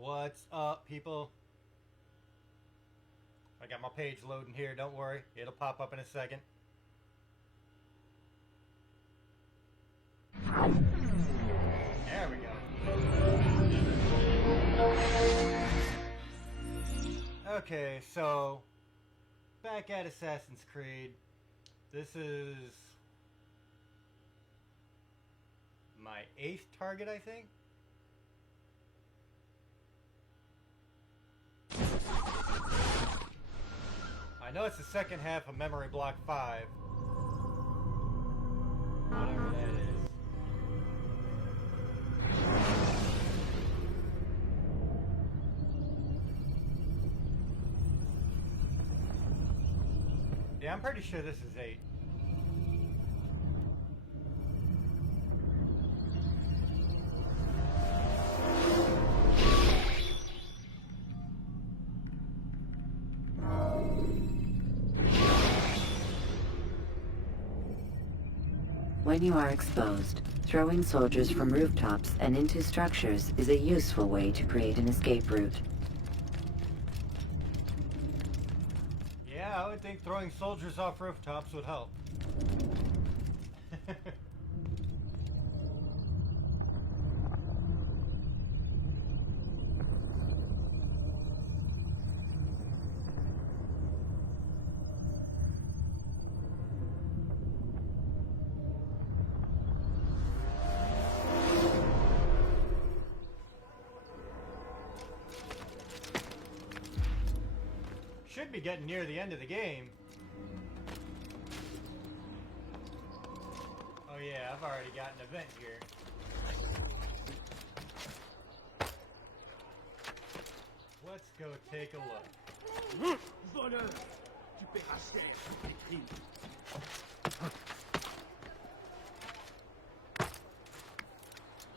What's up, people? I got my page loading here, don't worry. It'll pop up in a second. There we go. Okay, so back at Assassin's Creed. This is my 8th target, I think. I know it's the second half of Memory Block 5. Whatever that is. Yeah, I'm pretty sure this is 8. When you are exposed, throwing soldiers from rooftops and into structures is a useful way to create an escape route. Yeah, I would think throwing soldiers off rooftops would help. Should be getting near the end of the game. Oh yeah, I've already got an event here. Let's go take a look. Voleur, tu paieras cher pour tes crimes.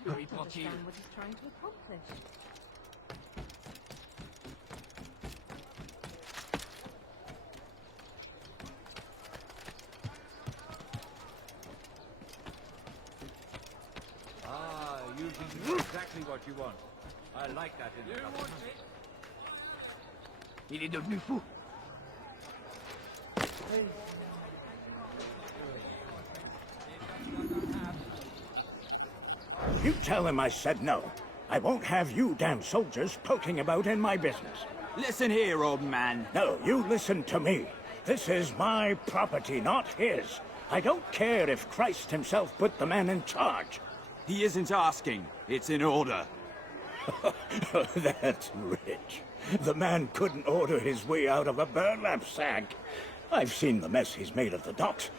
I don't understand what he's trying to accomplish. Ah, you think you know exactly what you want. I like that in the government. Il est devenu fou. You tell him I said no. I won't have you damn soldiers poking about in my business. Listen here, old man. No, you listen to me. This is my property, not his. I don't care if Christ himself put the man in charge. He isn't asking. It's in order. That's rich. The man couldn't order his way out of a burlap sack. I've seen the mess he's made of the docks.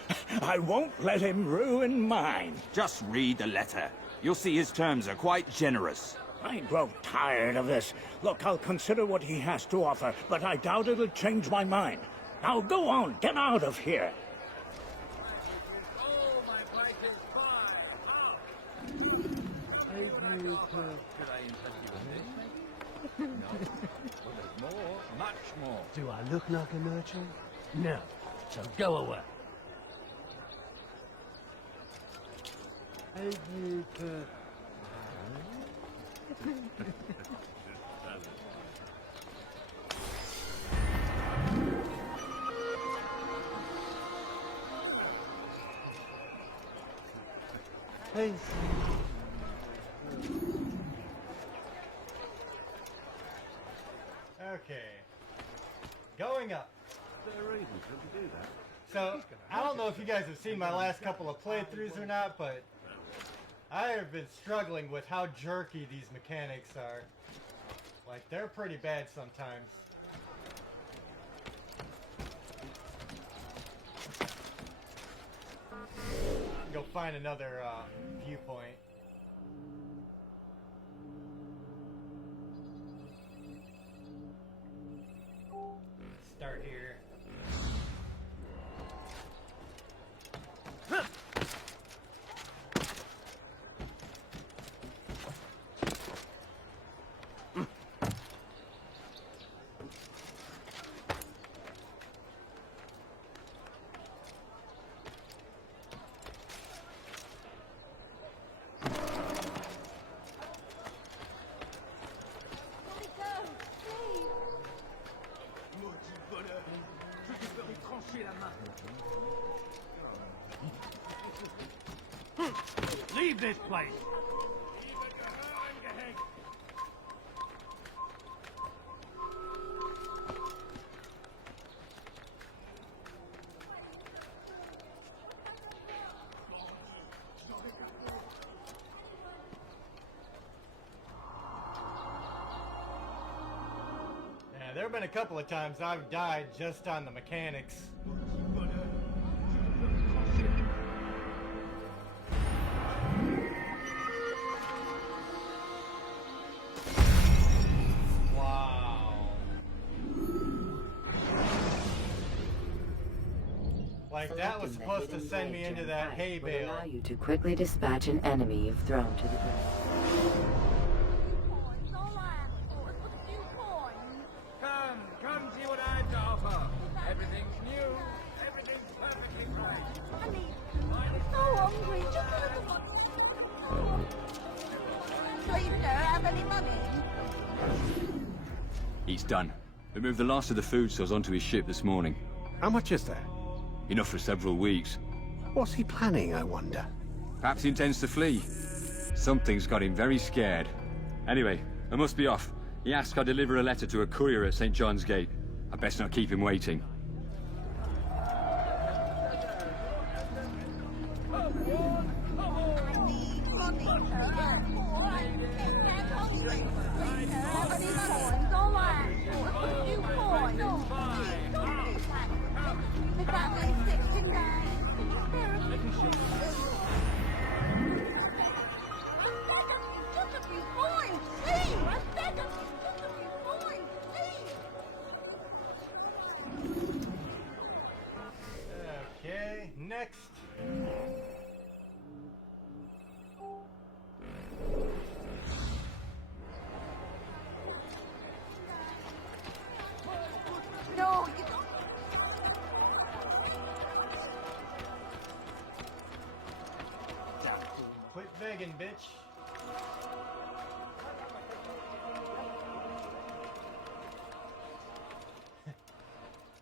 I won't let him ruin mine. Just read the letter. You'll see his terms are quite generous. I grow tired of this. Look, I'll consider what he has to offer, but I doubt it'll change my mind. Now go on, get out of here. Oh, my price is fine. Should I interest you in this? No. Well, there's more, much more. Do I look like a merchant? No. So go away. Hey. Okay. Going up. There are reasons to do that. So, I don't know if you guys have seen my last couple of playthroughs or not, but I have been struggling with how jerky these mechanics are. Like, they're pretty bad sometimes. Go find another viewpoint. Start here. Leave this place! Yeah, there have been a couple of times I've died just on the mechanics. Wow. Like that was supposed to send me into that hay Will bale. allow you to quickly dispatch an enemy you've thrown to the ground. Come see what I've to offer. Everything's new. Everything's perfectly right. So hungry, just a little one. Please, sir, have any money? He's done. We moved the last of the food stores onto his ship this morning. How much is there? Enough for several weeks. What's he planning, I wonder? Perhaps he intends to flee. Something's got him very scared. Anyway, I must be off. He asked I deliver a letter to a courier at St. John's Gate. I best not keep him waiting. Okay, next. No, you don't. Quit begging, bitch.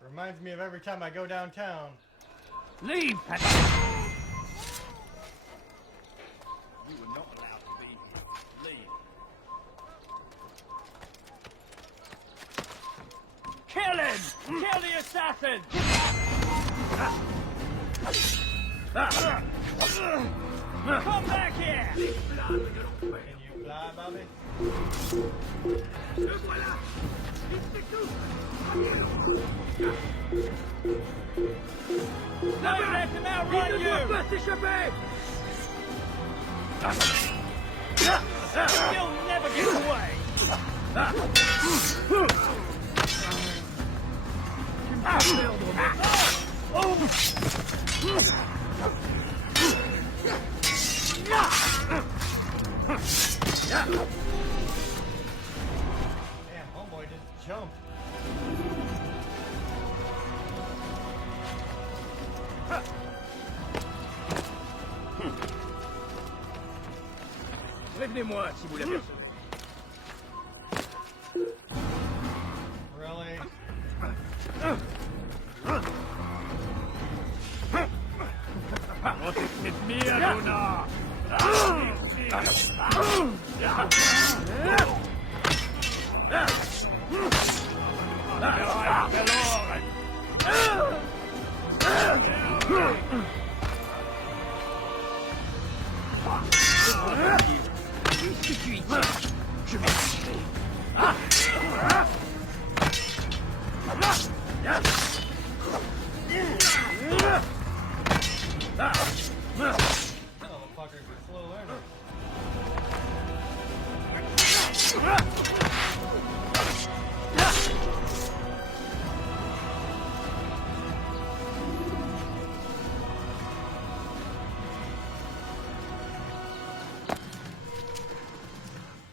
Reminds me of every time I go downtown. Leave, Patty! You were not allowed to be here. Leave. Kill him! Kill the assassin! Come back here! Can you fly, Bobby? Don't let him outrun you! You'll never get away! Damn, homeboy just jumped. Prévenez-moi si vous l'apercevez. Really? What is me, Aduna? Motherfuckers are slow learners.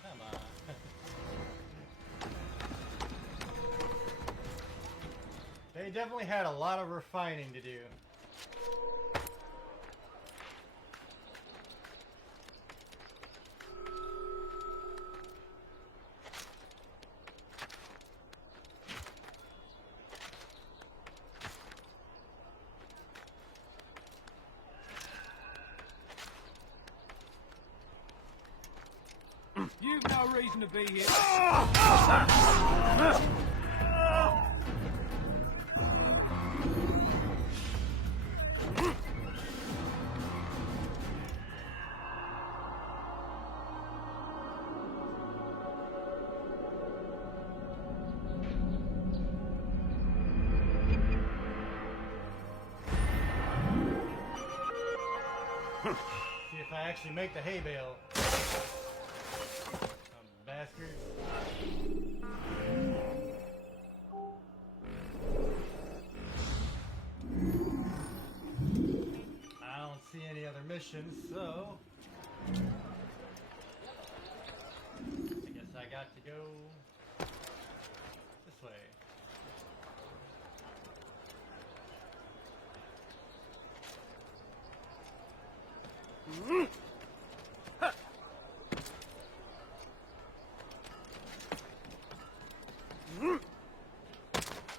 Come on. They definitely had a lot of refining to do. You've no reason to be here. See if I actually make the hay bale. Bastard. I don't see any other missions, so I guess I got to go this way.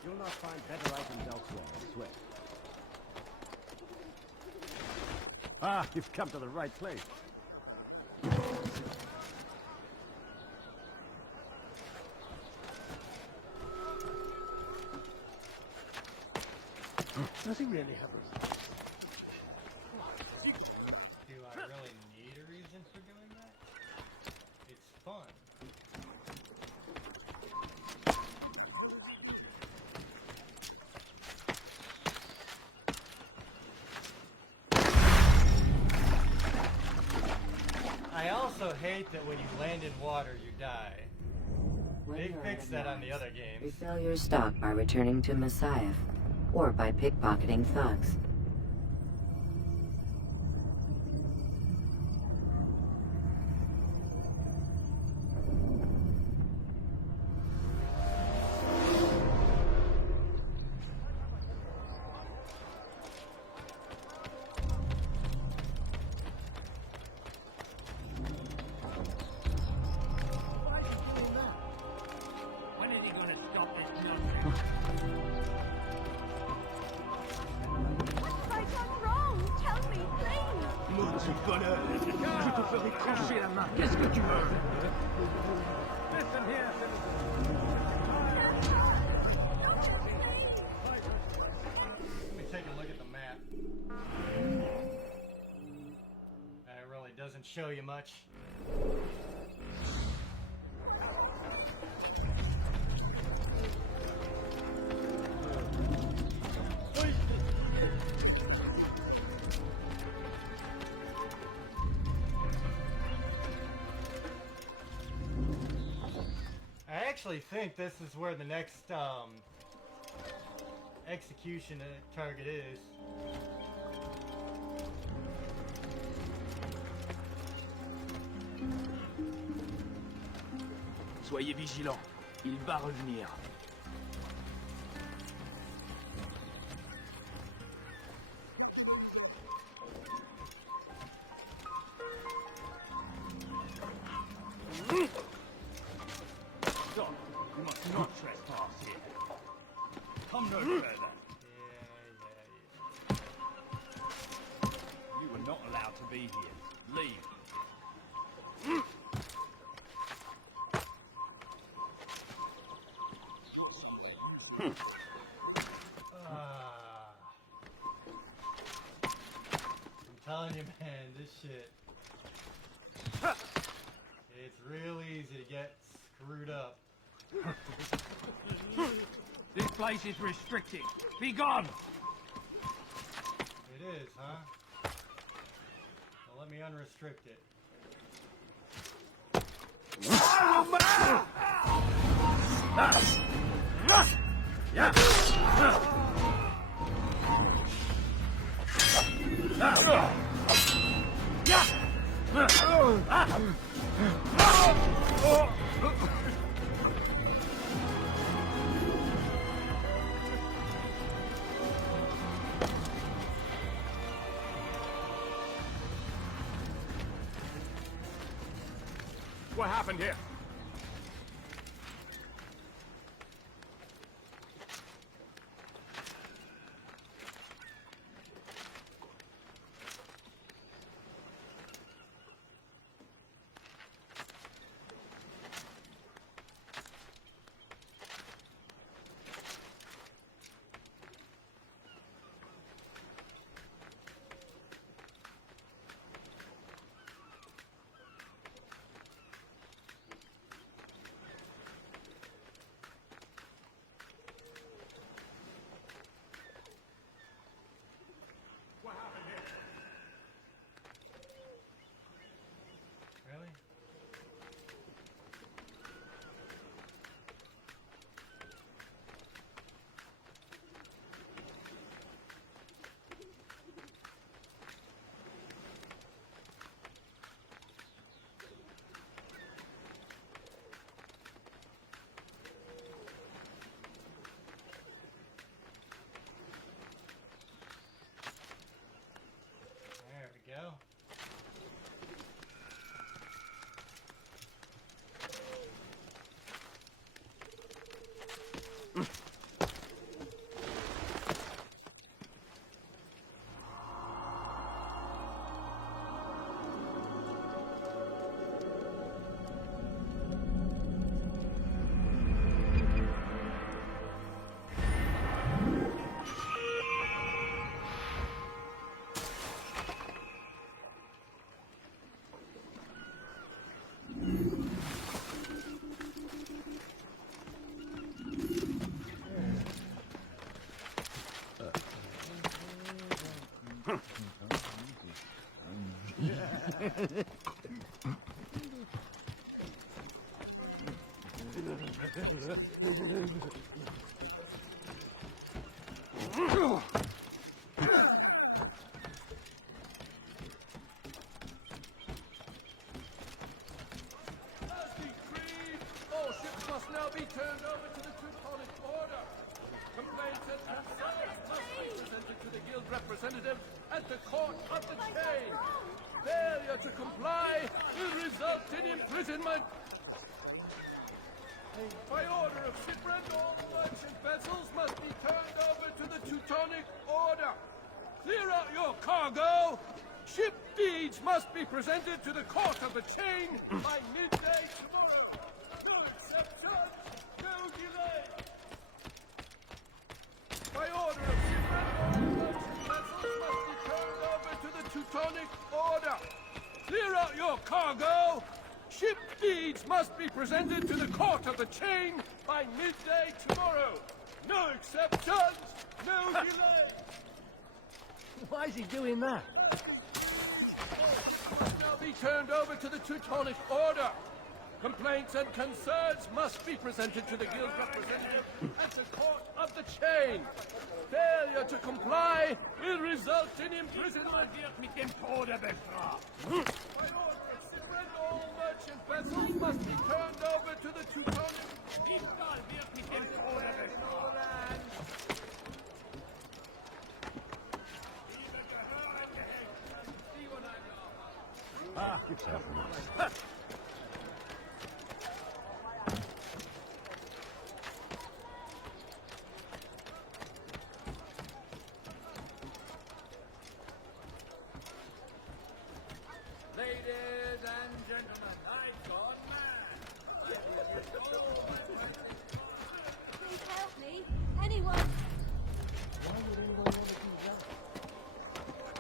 You'll not find better items elsewhere, I swear. Ah, you've come to the right place. Does he really have this? Do I really need a reason for doing that? It's fun. I also hate that when you land in water, you die. They fixed that on the other games. Refill your stock by returning to Messiah, or by pickpocketing thugs. When is he going to stop this nonsense? What have I done wrong? Tell me, please. Maudit bonheur! Je te ferai trancher la main. Qu'est-ce que tu veux? Listen here, Let me take a look at the map. That really doesn't show you much. I actually think this is where the next execution target is. Soyez vigilants. Il va revenir. Stop. You must not trespass here. Come no further. Yeah. You are not allowed to be here. Leave. I'm telling you, man, this shit. It's real easy to get screwed up. This place is restricted. Be gone! It is, huh? Well, let me unrestrict it. What happened here? All ships must now be turned over to the Teutonic Order. Complaints and concerns must be presented to the guild representatives at the court of the chain. Failure to comply will result in imprisonment. By order of shipwreck, all merchant vessels must be turned over to the Teutonic Order. Clear out your cargo. Ship deeds must be presented to the court of the chain by midday tomorrow. No exceptions, no delay. By order of shipwreck, all merchant vessels must be turned over to the Teutonic Order. Clear out your cargo. Ship deeds must be presented to the court of the chain by midday tomorrow. No exceptions, no delay. Why is he doing that? Must now be turned over to the Teutonic Order. Complaints and concerns must be presented to the guild representative at the court of the chain. Failure to comply will result in imprisonment. By order of shipwreck, all merchant vessels must be turned over to the Teutonic Order. Ladies and gentlemen, I've gone mad. Please help me. Anyone?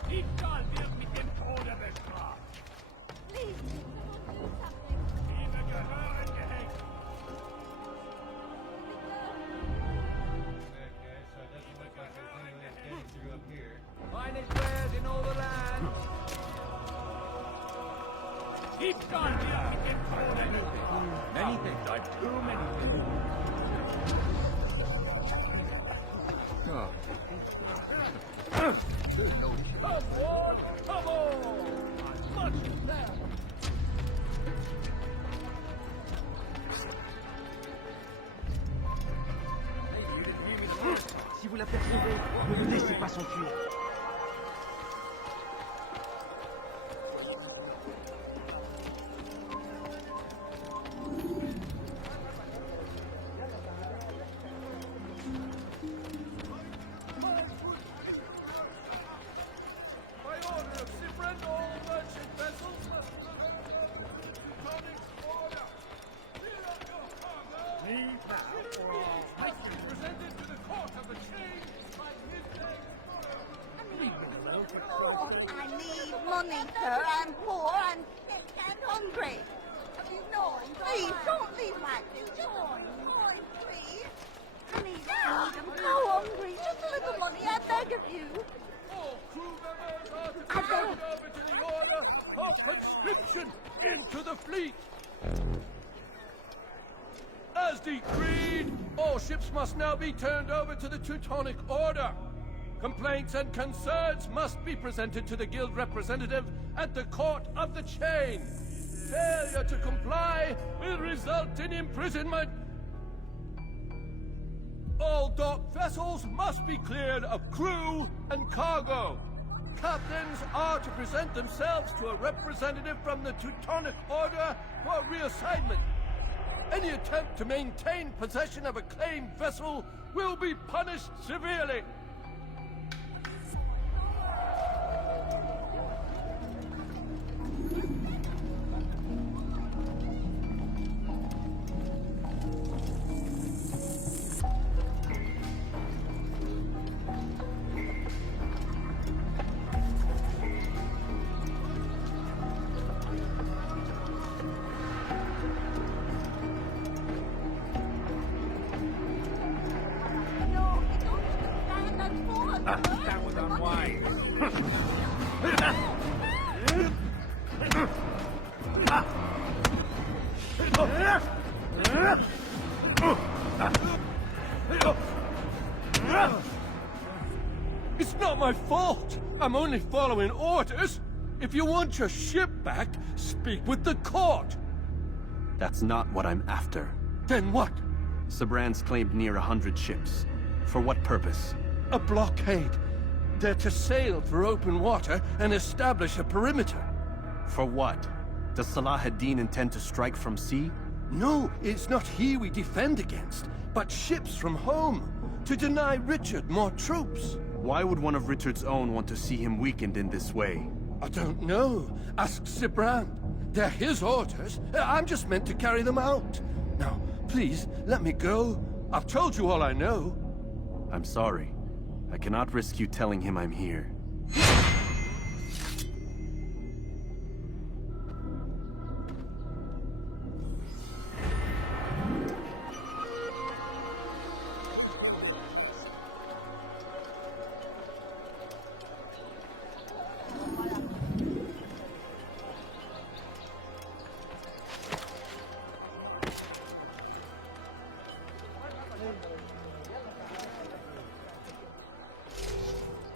Ich kann wirklich den Tode bestrafen. Please, someone do something. Ihre gehören gehängt. Okay, so it doesn't look like there's any way of getting through up here. Finest wares in all the land. Ich kann wirklich den Tode bestrafen. Many things, I've too many things. Come on, come on! Much left. Si vous la percevez, ne le laissez pas s'enfuir. By order of shipwreck, all merchant vessels must be Teutonic Order. Clear up your cargo. Leave now, or must be presented to the court of the chain by midday tomorrow. Oh, I need money, sir. I'm poor and sick and hungry. Please, don't leave my coin, please. I need food. I'm so hungry. Just a little money, I beg of you. All crew members are to be turned over to the order for conscription into the fleet. As decreed, all ships must now be turned over to the Teutonic Order. Complaints and concerns must be presented to the guild representative at the court of the chain. Failure to comply will result in imprisonment. All docked vessels must be cleared of crew and cargo. Captains are to present themselves to a representative from the Teutonic Order for reassignment. Any attempt to maintain possession of a claimed vessel will be punished severely. No, you don't understand. I'm poor. That was unwise. It's not my fault. I'm only following orders. If you want your ship back, speak with the court. That's not what I'm after. Then what? Sabran's claimed near 100 ships. For what purpose? A blockade. They're to sail for open water and establish a perimeter. For what? Does Salah ad-Din intend to strike from sea? No, it's not he we defend against, but ships from home, to deny Richard more troops. Why would one of Richard's own want to see him weakened in this way? I don't know. Ask Sabran. They're his orders. I'm just meant to carry them out. Now, please, let me go. I've told you all I know. I'm sorry. I cannot risk you telling him I'm here.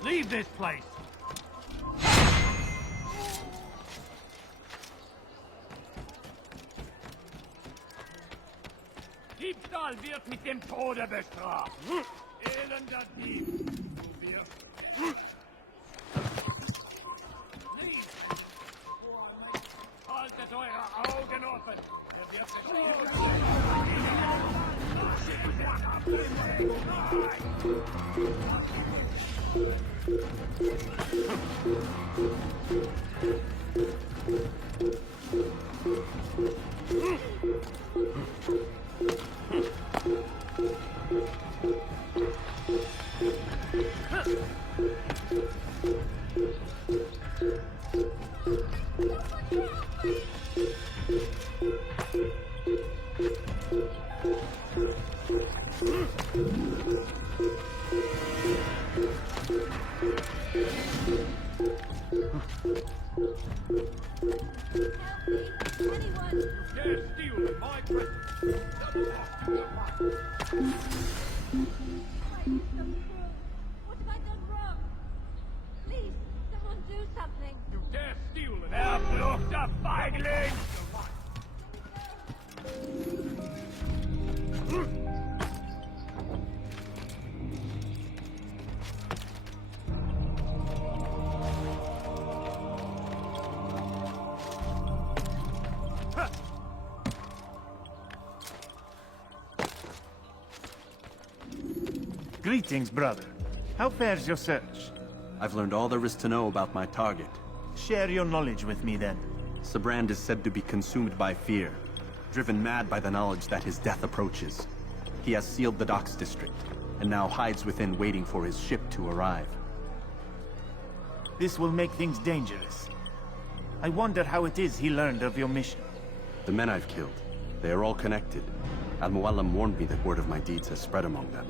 Leave this place! Diebstahl wird mit dem Tode bestraft! Elender Dieb! Du wirst... Lieb! Haltet eure Augen offen! Er wird What have I done wrong? Please, someone do something. Du dare steal an verfluchter Feigling! Greetings, brother. How fares your search? I've learned all there is to know about my target. Share your knowledge with me, then. Sabrand is said to be consumed by fear, driven mad by the knowledge that his death approaches. He has sealed the docks district, and now hides within waiting for his ship to arrive. This will make things dangerous. I wonder how it is he learned of your mission. The men I've killed, they are all connected. Al-Muallam warned me that word of my deeds has spread among them.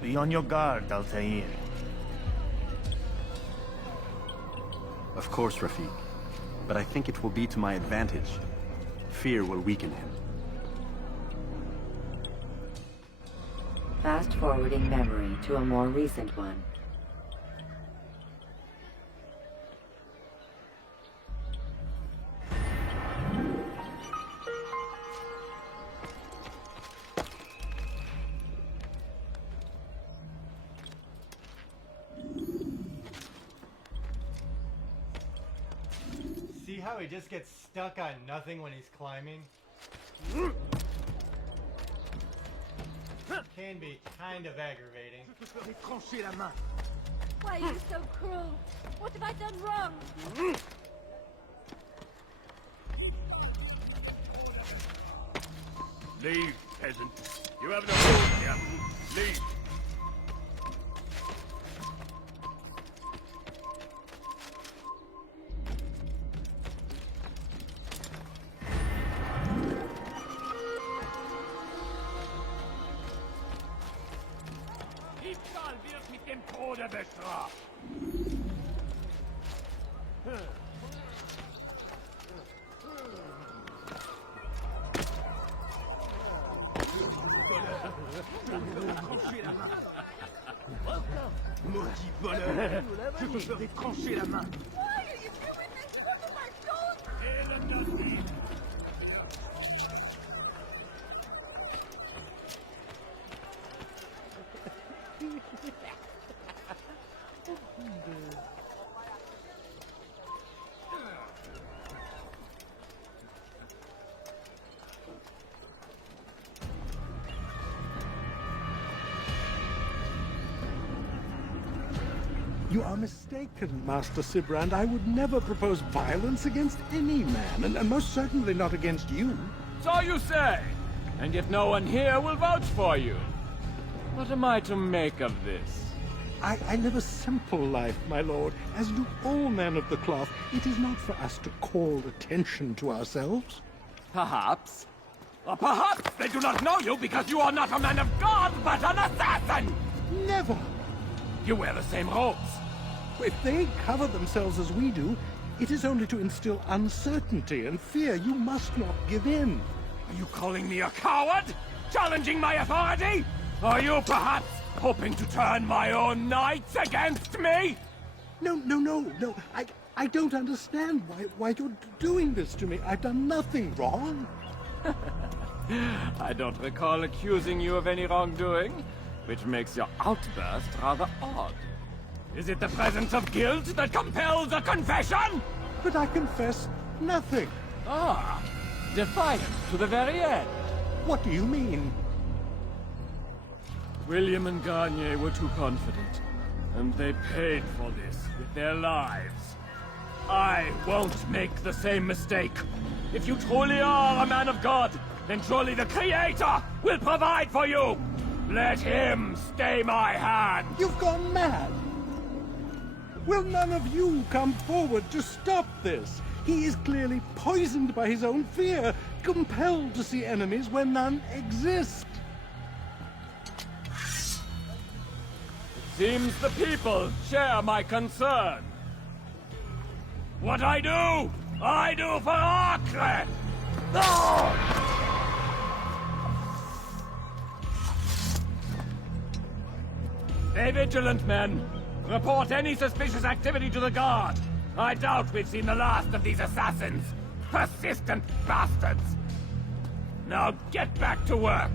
Be on your guard, Altair. Of course, Rafiq. But I think it will be to my advantage. Fear will weaken him. Fast-forwarding memory to a more recent one. See how he just gets stuck on nothing when he's climbing? Can be kind of aggravating. Why are you so cruel? What have I done wrong? Leave, peasant. You have no room here. Leave. Diebstahl wird mit dem Tode bestraft. me ferai trancher la main. Why are you doing this? Look at my son! You are mistaken, Master Sibrand. I would never propose violence against any man, and most certainly not against you. So you say, and yet no one here will vouch for you. What am I to make of this? I live a simple life, my lord, as do all men of the cloth. It is not for us to call attention to ourselves. Perhaps. Or perhaps they do not know you because you are not a man of God, but an assassin! Never! You wear the same robes. If they cover themselves as we do, it is only to instill uncertainty and fear. You must not give in. Are you calling me a coward? Challenging my authority? Are you perhaps hoping to turn my own knights against me? No. I don't understand why you're doing this to me. I've done nothing wrong. I don't recall accusing you of any wrongdoing, which makes your outburst rather odd. Is it the presence of guilt that compels a confession? But I confess nothing. Ah, defiant to the very end. What do you mean? William and Garnier were too confident, and they paid for this with their lives. I won't make the same mistake. If you truly are a man of God, then surely the Creator will provide for you! Let him stay my hand! You've gone mad! Will none of you come forward to stop this? He is clearly poisoned by his own fear, compelled to see enemies where none exist. Seems the people share my concern. What I do for Acre! Stay vigilant, men. Report any suspicious activity to the guard. I doubt we've seen the last of these assassins. Persistent bastards. Now get back to work.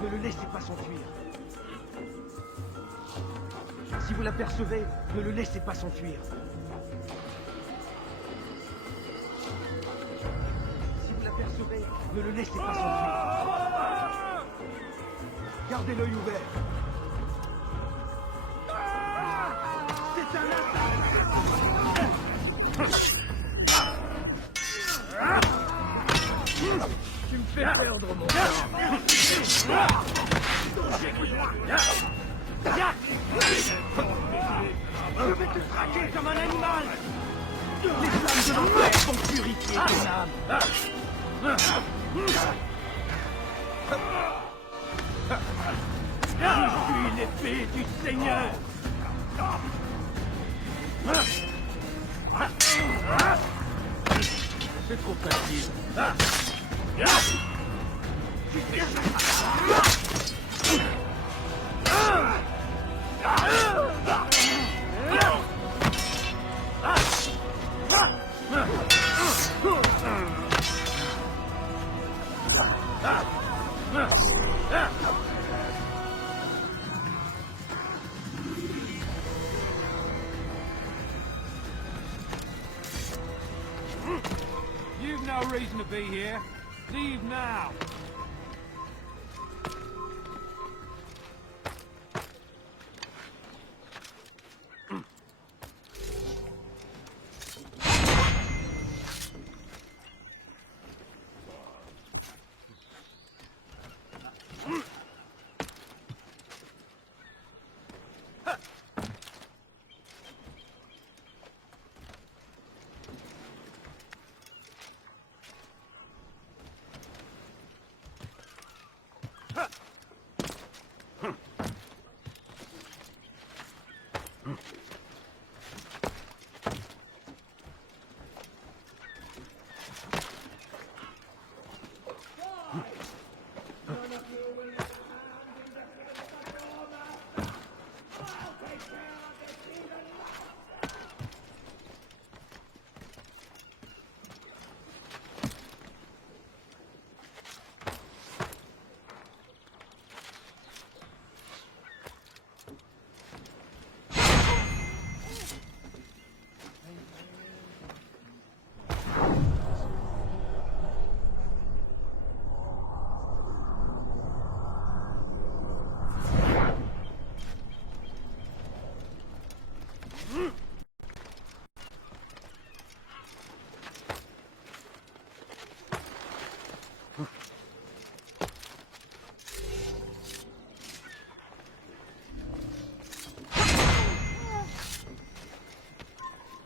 Ne le laissez pas s'enfuir. Si vous l'apercevez, ne le laissez pas s'enfuir. Si vous l'apercevez, ne le laissez pas s'enfuir. Gardez l'œil ouvert. C'est un attaque. Tu me fais perdre mon temps. Je vais te traquer comme un animal. Les flammes de l'enfer vont purifier ton âme. Je suis l'épée du Seigneur. C'est trop facile. You've no reason to be here. Leave now.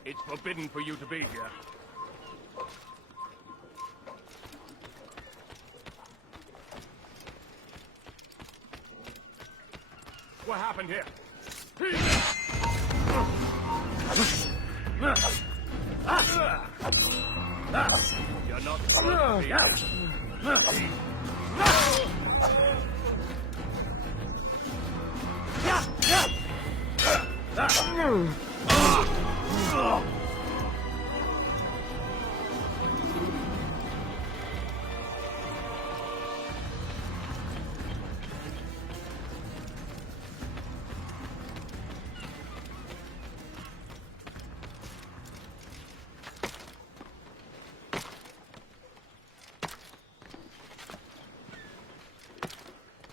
It's forbidden for you to be here. What happened here? You're not supposed to be here.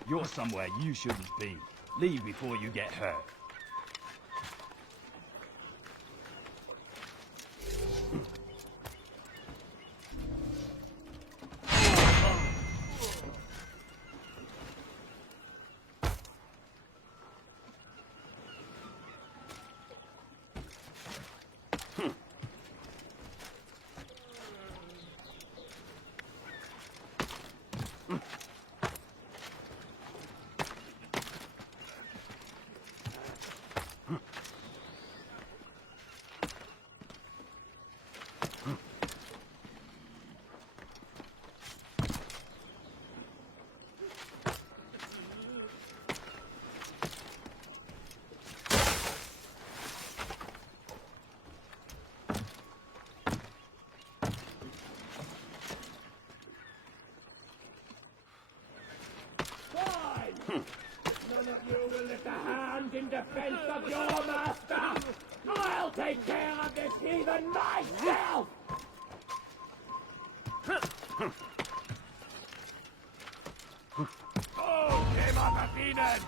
You're somewhere you shouldn't be. Leave before you get hurt. None of you will lift a hand in defense of your master! I'll take care of this heathen myself! Oh, give up a Venus!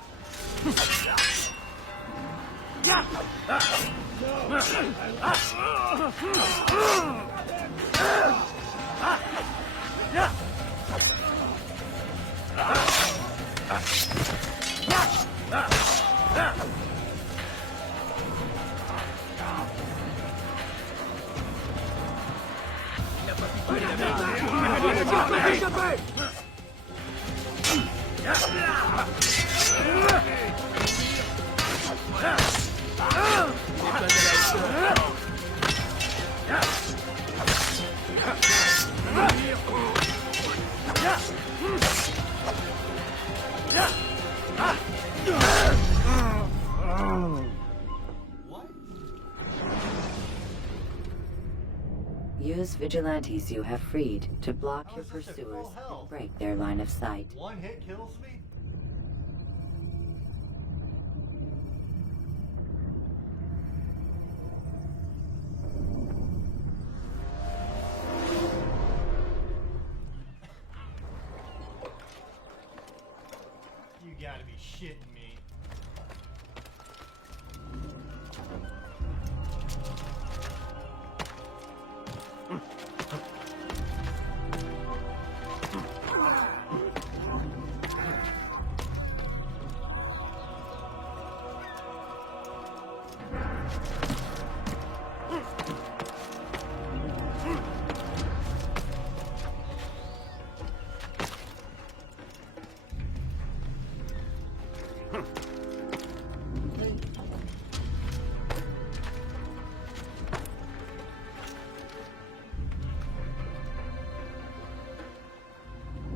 Use vigilantes you have freed to block your pursuers and break their line of sight. One hit kills me? You gotta be shitting me.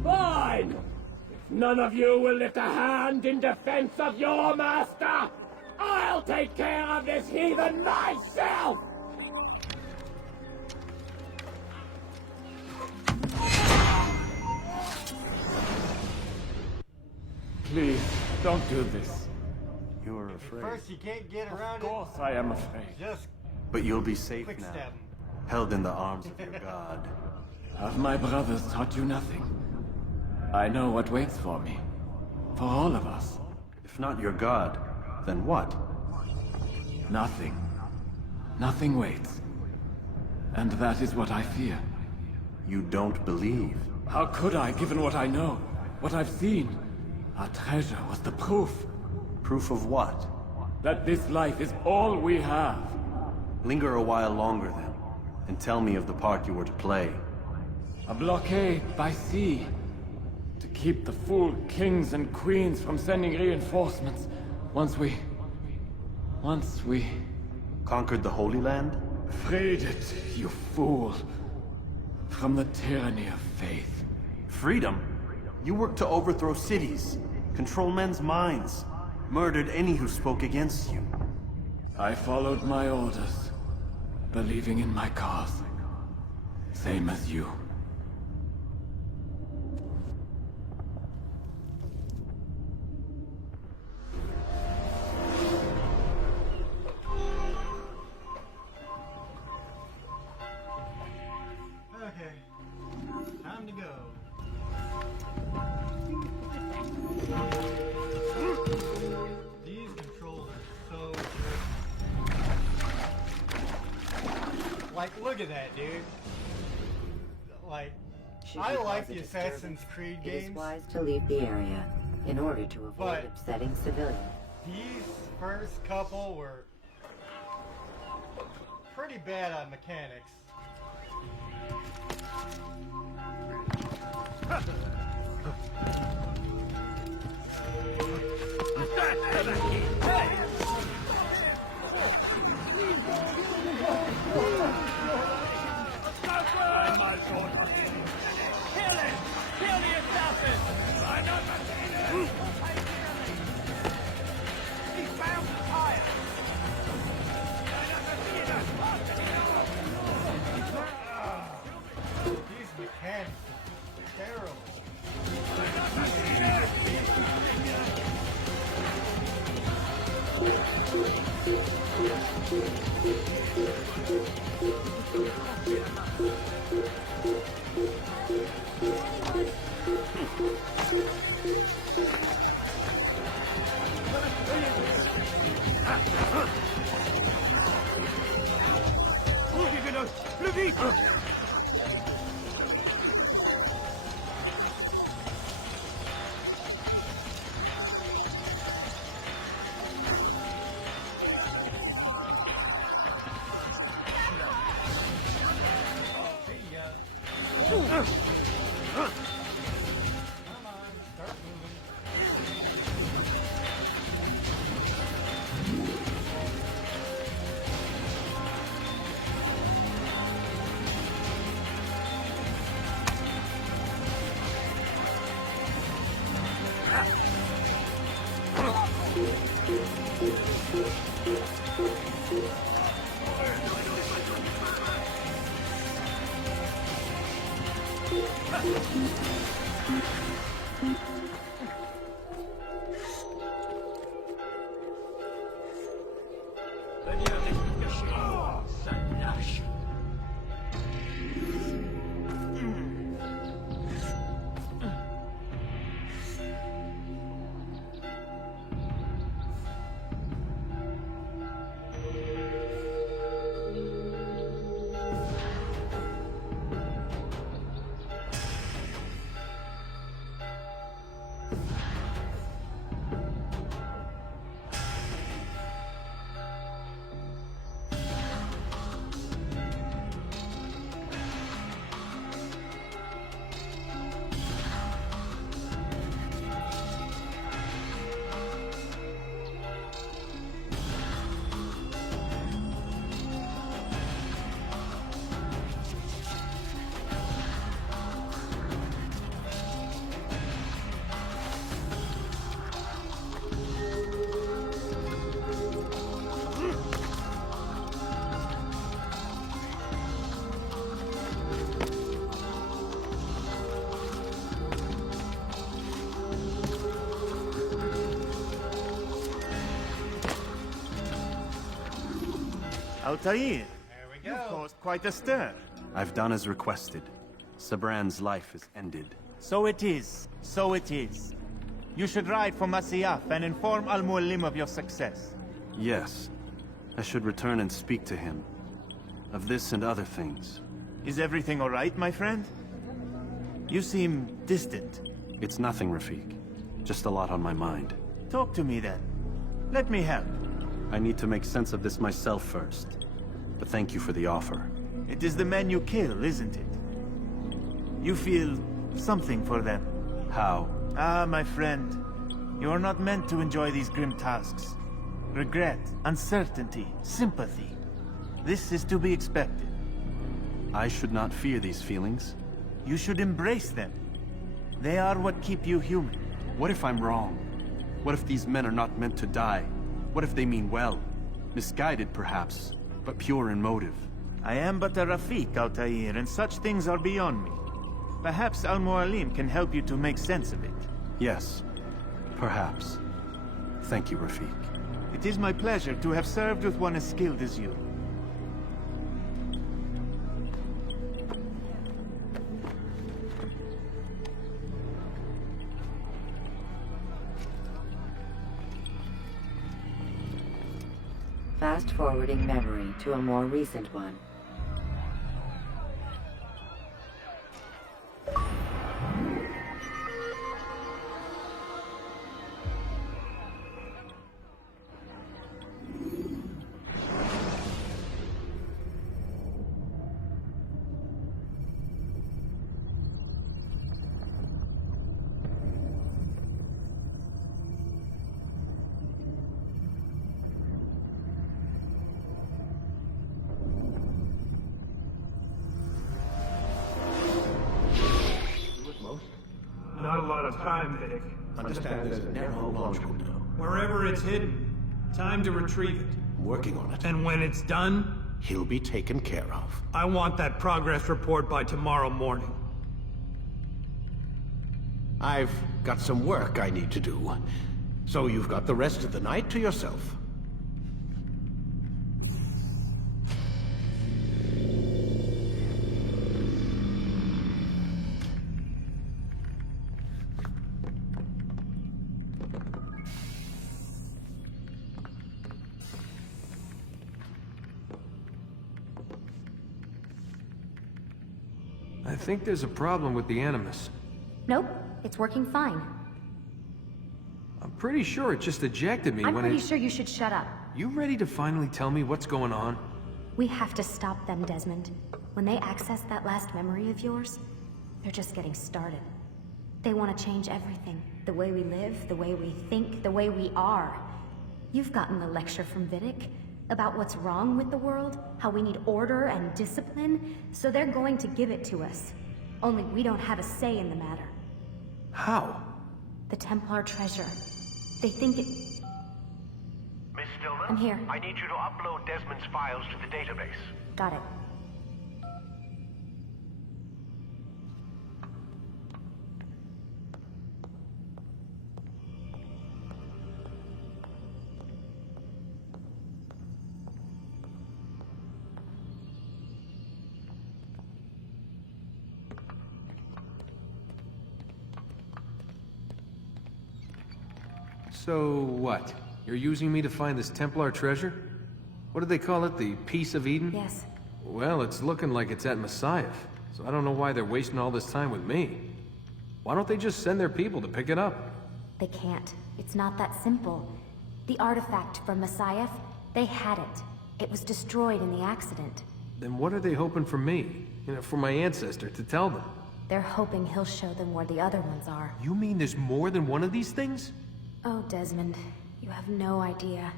Fine! If none of you will lift a hand in defense of your master, I'll take care of this heathen myself! Please, don't do this. You're afraid. First, you can't get around it. Of course I am afraid. Just But you'll be safe quick now, stab him. held in the arms of your god. Have my brothers taught you nothing? I know what waits for me. For all of us. If not your god, then what? Nothing. Nothing waits. And that is what I fear. You don't believe. How could I, given what I know? What I've seen? Our treasure was the proof. Proof of what? That this life is all we have. Linger a while longer then, and tell me of the part you were to play. A blockade by sea. To keep the fool kings and queens from sending reinforcements. Once we... Conquered the Holy Land? Freed it, you fool. From the tyranny of faith. Freedom? You worked to overthrow cities, control men's minds, murdered any who spoke against you. I followed my orders, believing in my cause. Same as you. Okay. Time to go. These controls are so good. Like, look at that, dude. Like, I like the Assassin's Creed It is games, wise to leave the area in order to avoid But- upsetting civilians. these first couple were pretty bad on mechanics. These mechanics are terrible. See ya. Altair, There we you go. caused quite a stir. I've done as requested. Sabran's life is ended. So it is. So it is. You should ride for Masyaf and inform Al-Mualim of your success. Yes. I should return and speak to him. Of this and other things. Is everything all right, my friend? You seem distant. It's nothing, Rafik. Just a lot on my mind. Talk to me then. Let me help. I need to make sense of this myself first. But thank you for the offer. It is the men you kill, isn't it? You feel something for them. How? Ah, my friend. You are not meant to enjoy these grim tasks. Regret, uncertainty, sympathy. This is to be expected. I should not fear these feelings. You should embrace them. They are what keep you human. What if I'm wrong? What if these men are not meant to die? What if they mean well? Misguided, perhaps, but pure in motive. I am but a Rafik, Altair, and such things are beyond me. Perhaps Al-Mualim can help you to make sense of it. Yes, perhaps. Thank you, Rafik. It is my pleasure to have served with one as skilled as you. Fast-forwarding memory to a more recent one. Not a lot of time, Vic. Understand there's a narrow launch window. Wherever it's hidden, time to retrieve it. Working on it. And when it's done, He'll be taken care of. I want that progress report by tomorrow morning. I've got some work I need to do. So you've got the rest of the night to yourself. I think there's a problem with the Animus. Nope, it's working fine. I'm pretty sure it just ejected me I'm when pretty sure you should shut up. You ready to finally tell me what's going on? We have to stop them, Desmond. When they access that last memory of yours, they're just getting started. They want to change everything. The way we live, the way we think, the way we are. You've gotten the lecture from Vidic about what's wrong with the world, how we need order and discipline, so they're going to give it to us. Only we don't have a say in the matter. How? The Templar treasure. They think it... Miss Del I'm here. I need you to upload Desmond's files to the database. Got it. So what? You're using me to find this Templar treasure? What did they call it? The Piece of Eden? Yes. Well, it's looking like it's at Messiah, so I don't know why they're wasting all this time with me. Why don't they just send their people to pick it up? They can't. It's not that simple. The artifact from Messiah, they had it. It was destroyed in the accident. Then what are they hoping for me? You know, for my ancestor to tell them? They're hoping he'll show them where the other ones are. You mean there's more than one of these things? Oh, Desmond, you have no idea.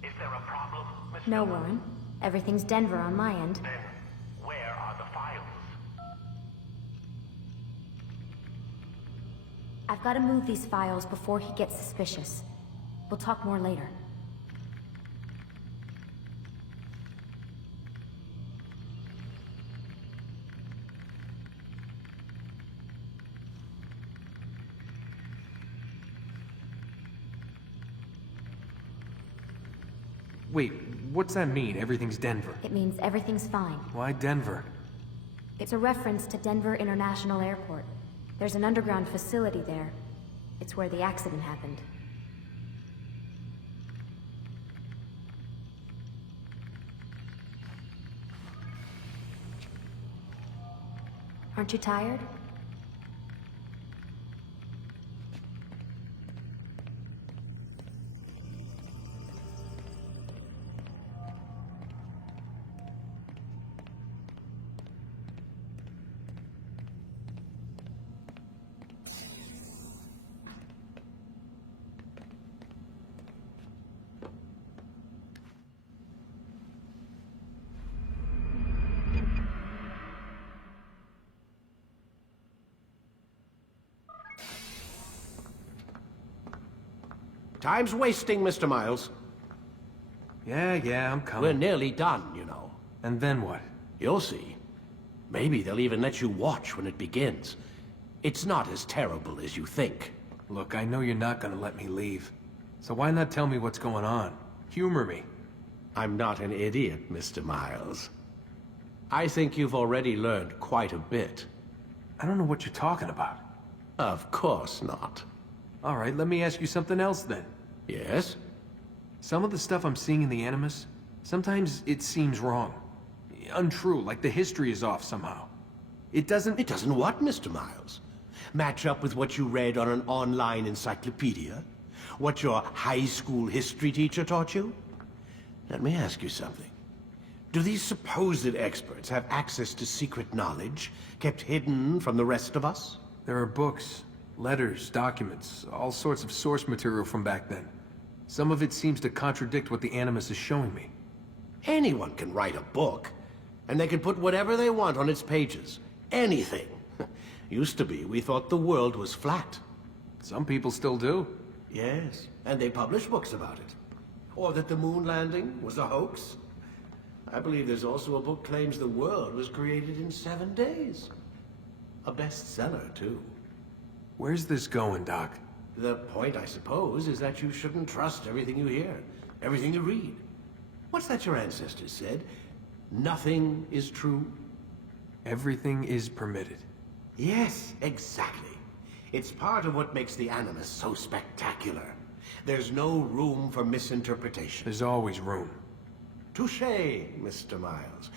Is there a problem, Mr. No, Warren. Everything's Denver on my end. Then, where are the files? I've got to move these files before he gets suspicious. We'll talk more later. Wait, what's that mean, everything's Denver? It means everything's fine. Why Denver? It's a reference to Denver International Airport. There's an underground facility there. It's where the accident happened. Aren't you tired? Time's wasting, Mr. Miles. Yeah, I'm coming. We're nearly done, you know. And then what? You'll see. Maybe they'll even let you watch when it begins. It's not as terrible as you think. Look, I know you're not gonna let me leave. So why not tell me what's going on? Humor me. I'm not an idiot, Mr. Miles. I think you've already learned quite a bit. I don't know what you're talking about. Of course not. All right, let me ask you something else then. Yes? Some of the stuff I'm seeing in the Animus, sometimes it seems wrong. Untrue, like the history is off somehow. It doesn't... It doesn't what, Mr. Miles? Match up with what you read on an online encyclopedia? What your high school history teacher taught you? Let me ask you something. Do these supposed experts have access to secret knowledge kept hidden from the rest of us? There are books, letters, documents, all sorts of source material from back then. Some of it seems to contradict what the Animus is showing me. Anyone can write a book, and they can put whatever they want on its pages. Anything. Used to be, we thought the world was flat. Some people still do. Yes, and they publish books about it. Or that the moon landing was a hoax. I believe there's also a book claims the world was created in 7 days. A bestseller, too. Where's this going, Doc? The point, I suppose, is that you shouldn't trust everything you hear, everything you read. What's that your ancestors said? Nothing is true? Everything is permitted. Yes, exactly. It's part of what makes the Animus so spectacular. There's no room for misinterpretation. There's always room. Touché, Mr. Miles.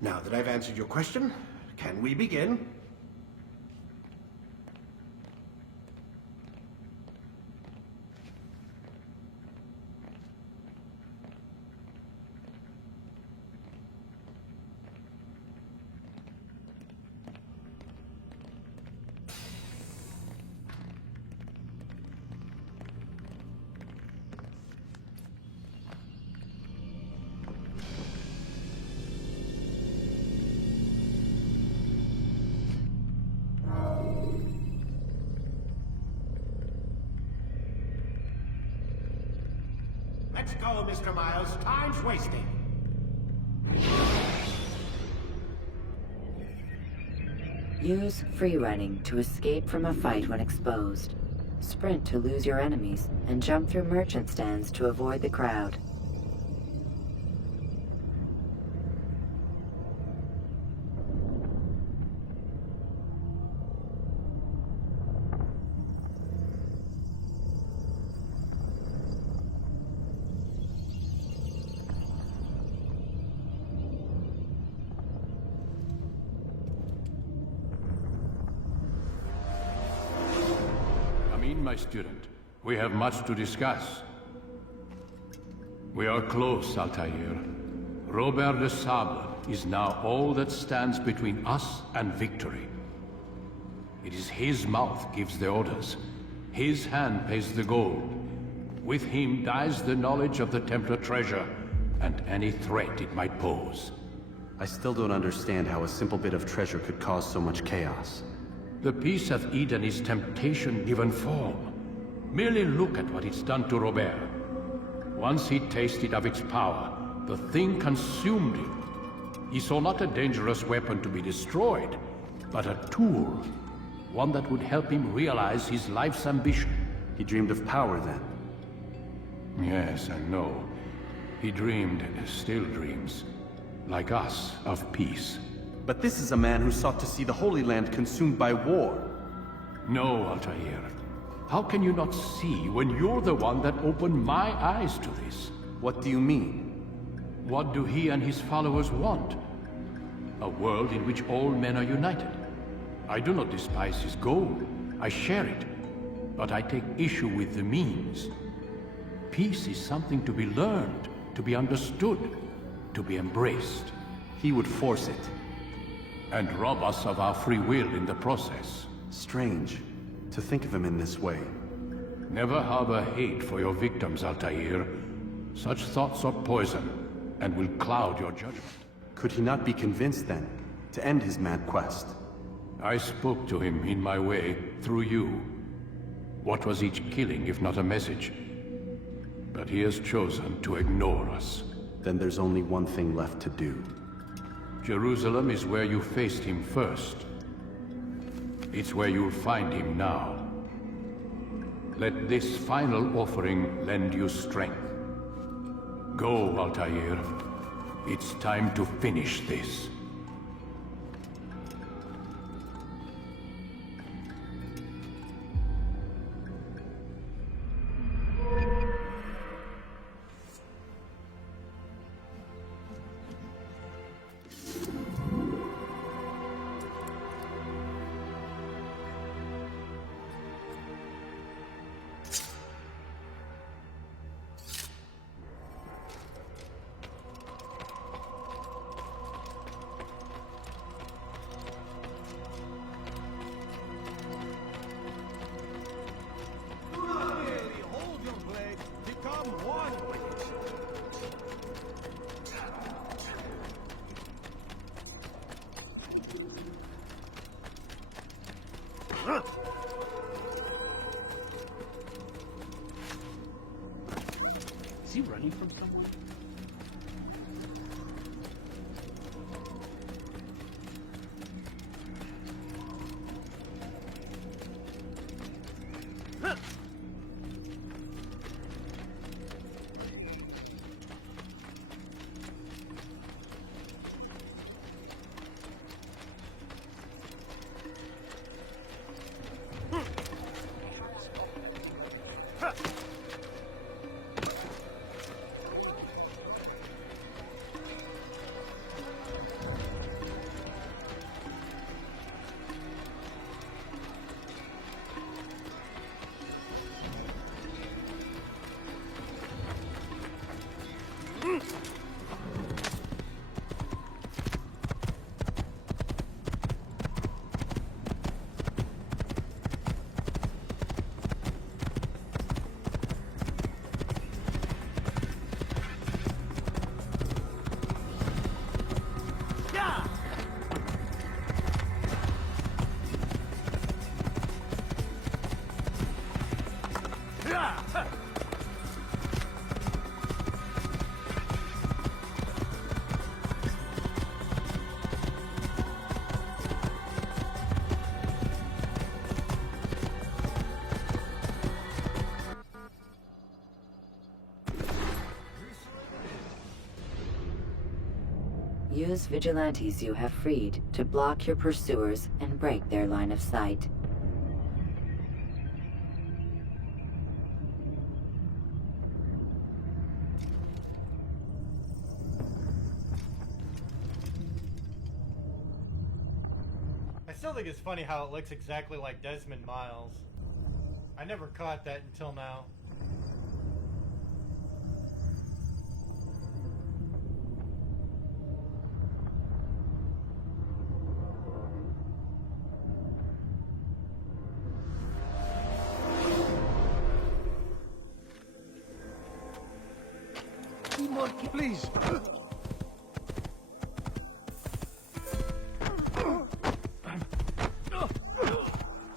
Now that I've answered your question, can we begin? Let's go, Mr. Miles. Time's wasting. Use free running to escape from a fight when exposed. Sprint to lose your enemies, and jump through merchant stands to avoid the crowd. My student, we have much to discuss. We are close, Altair. Robert de Sable is now all that stands between us and victory. It is his mouth gives the orders. His hand pays the gold. With him dies the knowledge of the Templar treasure and any threat it might pose. I still don't understand how a simple bit of treasure could cause so much chaos. The Peace of Eden is temptation given form. Merely look at what it's done to Robert. Once he tasted of its power, the thing consumed him. He saw not a dangerous weapon to be destroyed, but a tool. One that would help him realize his life's ambition. He dreamed of power then? Yes and no. He dreamed, still dreams, like us, of peace. But this is a man who sought to see the Holy Land consumed by war. No, Altair. How can you not see when you're the one that opened my eyes to this? What do you mean? What do he and his followers want? A world in which all men are united. I do not despise his goal. I share it. But I take issue with the means. Peace is something to be learned, to be understood, to be embraced. He would force it. And rob us of our free will in the process. Strange, to think of him in this way. Never harbor hate for your victims, Altair. Such thoughts are poison, and will cloud your judgment. Could he not be convinced, then, to end his mad quest? I spoke to him in my way, through you. What was each killing, if not a message? But he has chosen to ignore us. Then there's only one thing left to do. Jerusalem is where you faced him first. It's where you'll find him now. Let this final offering lend you strength. Go, Altair. It's time to finish this. Is he running from someone? Use vigilantes you have freed to block your pursuers and break their line of sight. I still think it's funny how it looks exactly like Desmond Miles. I never caught that until now. Please.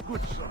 Good son.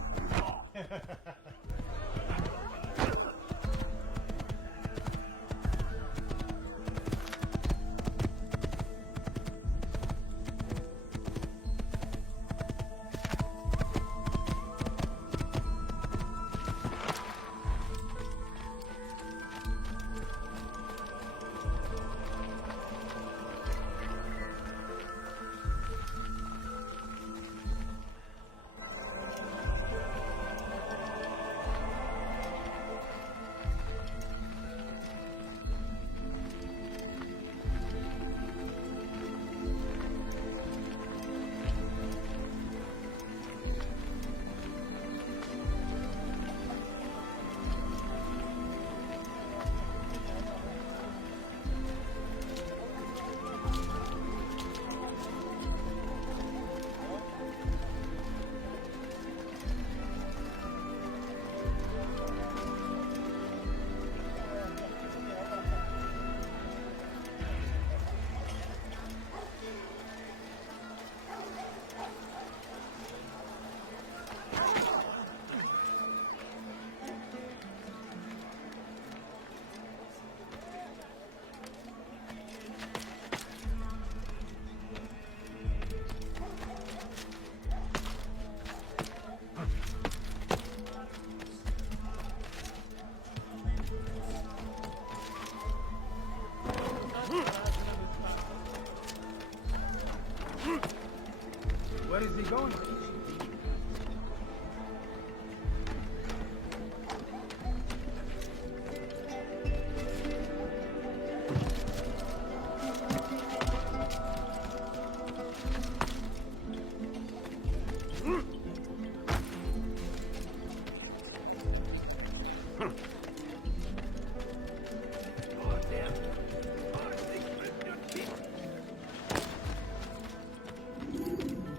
Where is he going?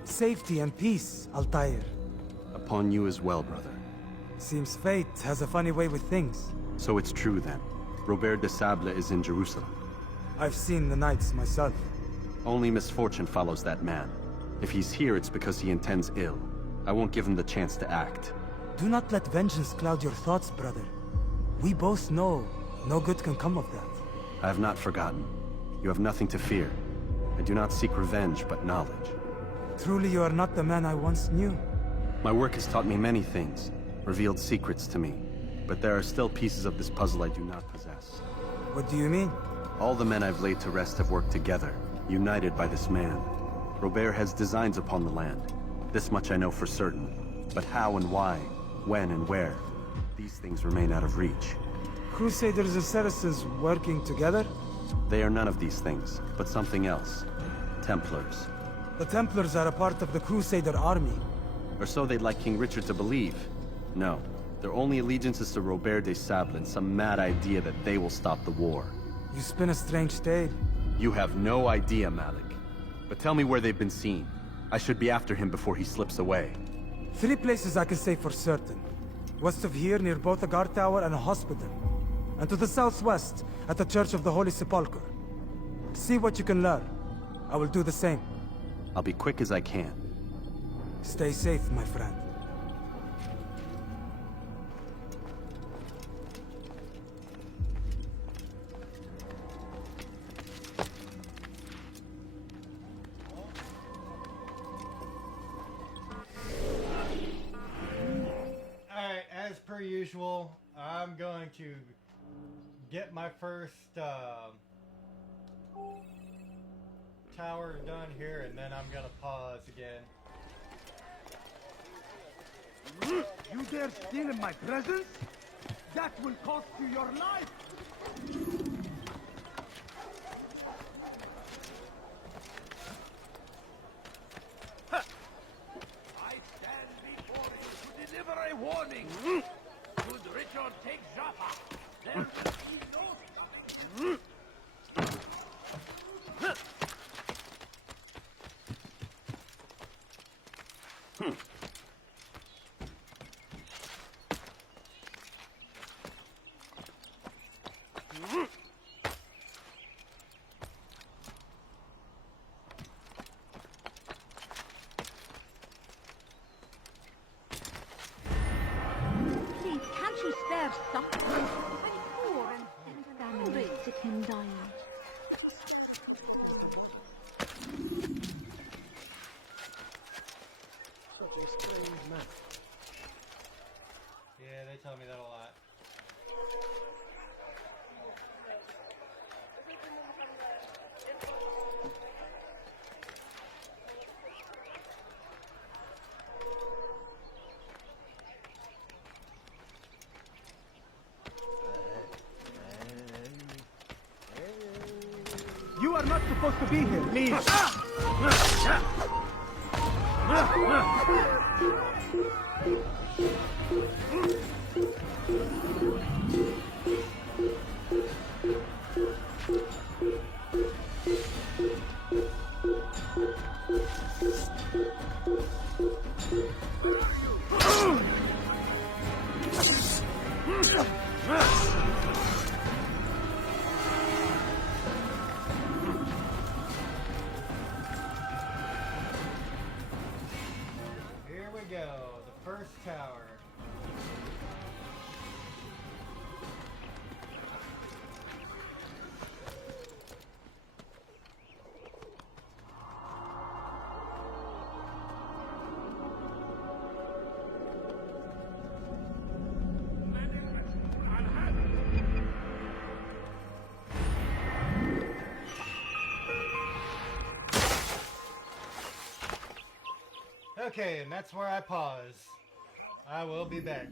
Safety and peace, Altair. Upon you as well, brother. Seems fate has a funny way with things. So it's true then. Robert de Sable is in Jerusalem. I've seen the Knights myself. Only misfortune follows that man. If he's here, it's because he intends ill. I won't give him the chance to act. Do not let vengeance cloud your thoughts, brother. We both know no good can come of that. I have not forgotten. You have nothing to fear. I do not seek revenge, but knowledge. Truly you are not the man I once knew. My work has taught me many things, revealed secrets to me. But there are still pieces of this puzzle I do not possess. What do you mean? All the men I've laid to rest have worked together, united by this man. Robert has designs upon the land. This much I know for certain. But how and why, when and where, these things remain out of reach. Crusaders and Saracens working together? They are none of these things, but something else. Templars. The Templars are a part of the Crusader army. Or so they'd like King Richard to believe. No, their only allegiance is to Robert de Sable and some mad idea that they will stop the war. You spin a strange tale. You have no idea, Malik. But tell me where they've been seen. I should be after him before he slips away. 3 places I can say for certain. West of here, near both a guard tower and a hospital. And to the southwest, at the Church of the Holy Sepulchre. See what you can learn. I will do the same. I'll be quick as I can. Stay safe, my friend. Alright, as per usual, I'm going to get my first tower done here, and then I'm gonna pause again. You dare steal in my presence? That will cost you your life! I stand before you to deliver a warning. Should Richard take Jaffa, there will be no stopping. Please, can't you spare something? I'm poor and Family sick and dying. Such a strange man. Yeah, they tell me that a lot. You are not supposed to be here. Leave. Here we go, the first tower. Okay, and that's where I pause. I will be back.